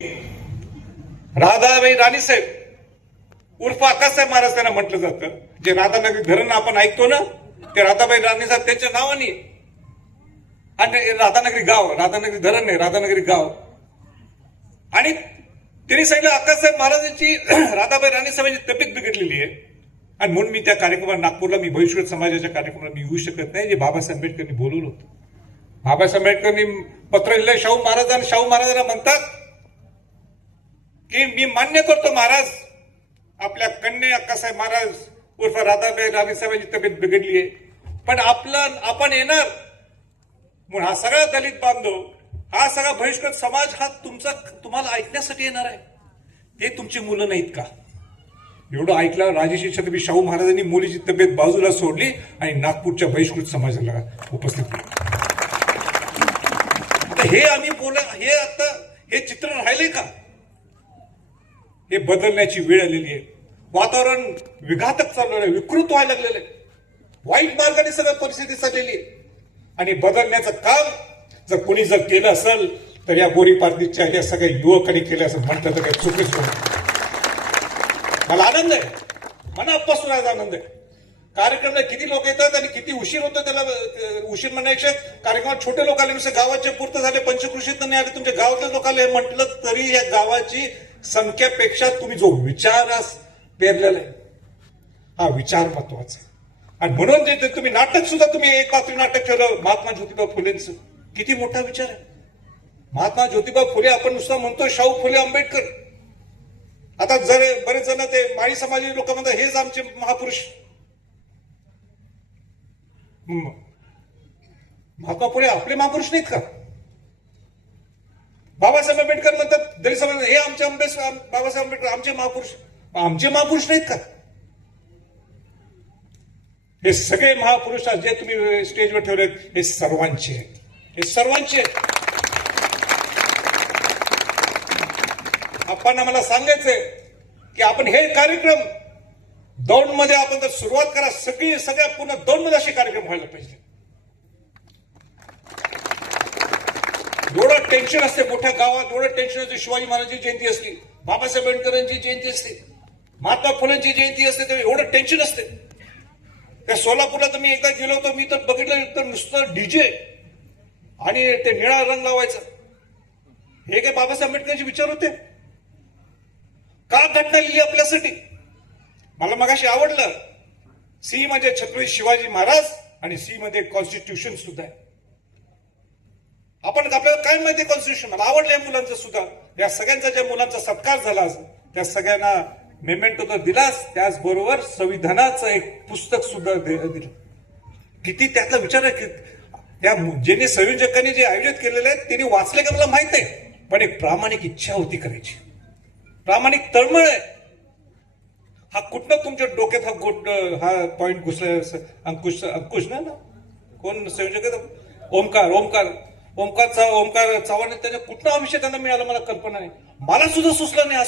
राधाबाई राणीसाहेब उर्फ आकाशसाहेब महाराज त्यांना म्हटलं जातं. जे राधानगरी धरण आपण ऐकतो ना, ते राधाबाई राणीसाहेब त्यांच्या नावाने. आणि राधानगरी गाव, राधानगरी धरण नाही, राधानगरी गाव. आणि त्यांनी सांगितलं आकाशसाहेब महाराजांची राधाबाई राणीसाहेबांची तब्येत बिघडलेली आहे आणि म्हणून मी त्या कार्यक्रमाला नागपूरला मी भविष्य समाजाच्या कार्यक्रमाला मी येऊ शकत नाही, जे बाबासाहेब आंबेडकरांनी बोलवलं होतं. बाबासाहेब आंबेडकरांनी पत्र लिहिलं शाहू महाराज, आणि शाहू महाराजांना म्हणतात की मी मान्य करतो महाराज, आपल्या कन्या अक्कासाहेब महाराज उर्फ राधाबाई राणीसाहेबांची तब्येत बिघडली आहे, पण आपण येणार म्हणून हा सगळा दलित बांधव, हा सगळा बहिष्कृत समाज हा तुम्हाला ऐकण्यासाठी येणार आहे. ते तुमची मुलं नाहीत का? एवढं ऐकलं राजश्री छत्रपती शाहू महाराजांनी मुलीची तब्येत बाजूला सोडली आणि नागपूरच्या बहिष्कृत समाजाला उपस्थित केलं. हे आम्ही हे आता हे चित्र राहिलंय का? हे बदलण्याची वेळ आलेली आहे. वातावरण विघातक चाललेलं आहे, विकृत व्हायला लागलेलं आहे, वाईट मार्गाने सगळं परिस्थिती चाललेली आहे. आणि बदलण्याचं काम जर कोणी जर केलं असेल तर या बोरीपार्टीच्या या सगळ्या युवकांनी केलं असं म्हटलं तर काही चुकीच नाही. मला आनंद आहे, मनापासून आज आनंद आहे. कार्यक्रमाला किती लोक येतात आणि किती उशीर होतो, त्याला उशीर म्हणण्यापेक्षा कार्यक्रमात छोटे लोक आले, नुसते गावाचे पुरतं झाले, पंचकृषीत नाही आले, तुमच्या गावातल्या लोकांना म्हटलं तरी या गावाची संख्येपेक्षा तुम्ही जो विचार पेरलेला आहे हा विचार महत्वाचा आहे. आणि म्हणून जे तुम्ही नाटक सुद्धा तुम्ही एक पात्री नाटक ठेवलं महात्मा ज्योतिबा फुलेंचं, किती मोठा विचार आहे. महात्मा ज्योतिबा फुले आपण नुसता म्हणतो शाहू फुले आंबेडकर. आता जर बरेच जण ते माळी समाजाचे लोक म्हणतात हेच आमचे महापुरुष. महात्मा फुले आपले महापुरुष नाहीत का? बाबासाहेब आंबेडकर म्हणतात दलित समाज हे आमचे बाबासाहेब आंबेडकर आमचे महापुरुष नाहीत का? हे सगळे महापुरुष जे तुम्ही स्टेजवर ठेवले हे सर्वांचे आहेत, हे सर्वांचे आहेत. आपण आम्हाला सांगायचंय की आपण हे कार्यक्रम दौंडमध्ये आपण जर सुरुवात करा, सगळ्या पूर्ण दौंडमध्ये असे कार्यक्रम व्हायला पाहिजे. एवढं टेन्शन असते मोठ्या गावात, एवढं टेन्शन असते. शिवाजी महाराजांची जयंती असली, बाबासाहेब आंबेडकरांची जयंती असते, महात्मा फुलेंची जयंती असते, तेव्हा एवढं टेन्शन असते. त्या सोलापूरला तर मी एकदा गेलो होतो, मी तर बघितलं तर नुसतं डीजे आणि ते निळा रंग लावायचा. हे काय बाबासाहेब आंबेडकरांचे विचार होते का? घटना लिहिली आपल्यासाठी. मला मगाशी आवडलं, सी म्हणजे छत्रपती शिवाजी महाराज आणि सी मध्ये कॉन्स्टिट्यूशन सुद्धा आहे. आपण आपल्याला काय माहिती कॉन्स्टिट्यूशन? मला आवडलं या मुलांचं सुद्धा. या सगळ्यांचा ज्या मुलांचा सत्कार झाला त्या सगळ्यांना मेमेंटो तर दिलाच, त्याचबरोबर संविधानाचं एक पुस्तक सुद्धा दिलं. किती त्यातला विचार आहे. त्या ज्यांनी संयोजकांनी जे आयोजित केलेले आहेत त्यांनी वाचले का मला माहित आहे, पण एक प्रामाणिक इच्छा होती करायची, प्रामाणिक तळमळ आहे. हा कुठनं तुमच्या डोक्यात हा पॉइंट घुसला? अंकुश ना कोण संयोजक आहे? ओमकार चव्हाण. त्याच्या कुठला हा विषय त्यांना मिळाला मला कल्पना नाही. मला सुद्धा सुचलं नाही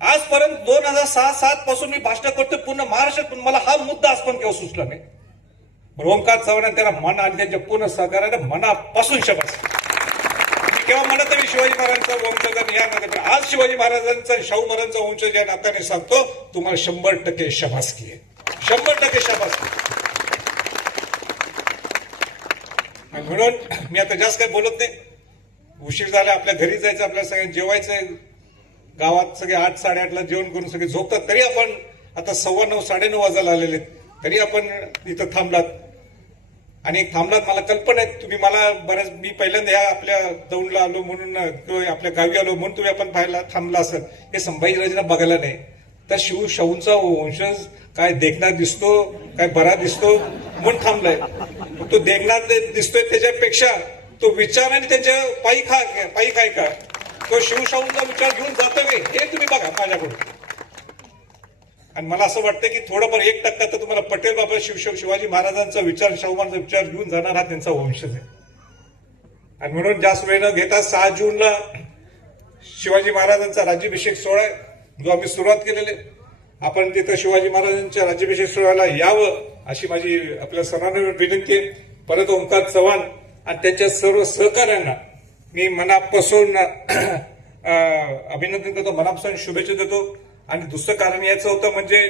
आजपर्यंत 2006-07 पासून मी भाषण करतो पूर्ण महाराष्ट्रात, पण मला हा मुद्दा आजपर्यंत केव्हा सुचला नाही. ओमकार चव्हाण त्याला मन आणि त्यांच्या पूर्ण सहकार्याने मनापासून शबास. मी केव्हा म्हणत मी शिवाजी महाराजांचा वंशज या नात्याने, आज शिवाजी महाराजांचा शाहू महाराजांचा वंशज या नात्याने सांगतो तुम्हाला 100% शाबासकी आहे, 100% शाबासकी. म्हणून मी आता जास्त काही बोलत नाही. उशीर झाला, आपल्या घरी जायचं, आपल्याला सगळ्यांना जेवायचंय. गावात सगळे 8-8:30ला जेवण करून सगळे झोपतात, तरी आपण आता 9:15-9:30 वाजायला आलेले, तरी आपण इथं थांबलात. आणि थांबलात मला कल्पना आहे तुम्ही मला बऱ्याच, मी पहिल्यांदा या आपल्या दौंडला आलो म्हणून किंवा आपल्या गावी आलो म्हणून तुम्ही आपण पाहायला थांबला असेल. हे संभाजीराजांना बघायला नाही तर शाहूंचा वंशज काय देखणार दिसतो, काय बरा दिसतो म्हणून थांबलाय. तो देखणार दिसतोय त्याच्यापेक्षा तो विचार आणि त्यांच्या पायी काय का तो शिवशाहूंचा विचार घेऊन जातोय हे तुम्ही बघा माझ्याकडून. आणि मला असं वाटतं की थोडंफार 1% तर तुम्हाला पटेल बाबा शिवाजी महाराजांचा विचार, शाहू महाराजांचा विचार घेऊन जाणार हा त्यांचा वंशज आहे. आणि म्हणून जास्त वेळ न घेता 6 जूनला शिवाजी महाराजांचा राज्याभिषेक सोहळा आहे जो आम्ही सुरुवात केलेले. आपण तिथं शिवाजी महाराजांच्या राज्याभिषेक सोहळ्याला यावं अशी माझी आपल्या सर्वांना विनंती आहे. परत ओमकार चव्हाण आणि त्यांच्या सर्व सहकाऱ्यांना मी मनापासून अभिनंदन करतो, मनापासून शुभेच्छा देतो. आणि दुसरं कारण याचं होतं म्हणजे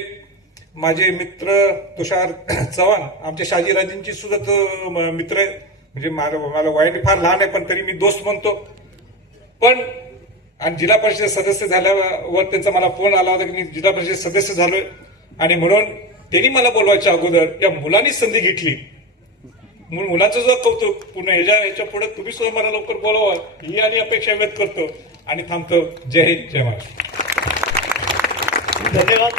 माझे मित्र तुषार चव्हाण, आमच्या शहाजीराजेंची सुद्धा तो मित्र आहे. म्हणजे मला वयाने फार लहान आहे, पण तरी मी दोस्त म्हणतो. पण आणि जिल्हा परिषद सदस्य झाल्यावर त्यांचा मला फोन आला होता की मी जिल्हा परिषद सदस्य झालोय, आणि म्हणून त्यांनी मला बोलवायच्या अगोदर या मुलांनी संधी घेतली. मुलांचं जो कौतुक पुन्हा ह्याच्या पुढे तुम्ही सुद्धा मला लवकर बोलवा ही आणि अपेक्षा व्यक्त करतो आणि थांबतो. जय हिंद, जय महाराष्ट्र. धन्यवाद.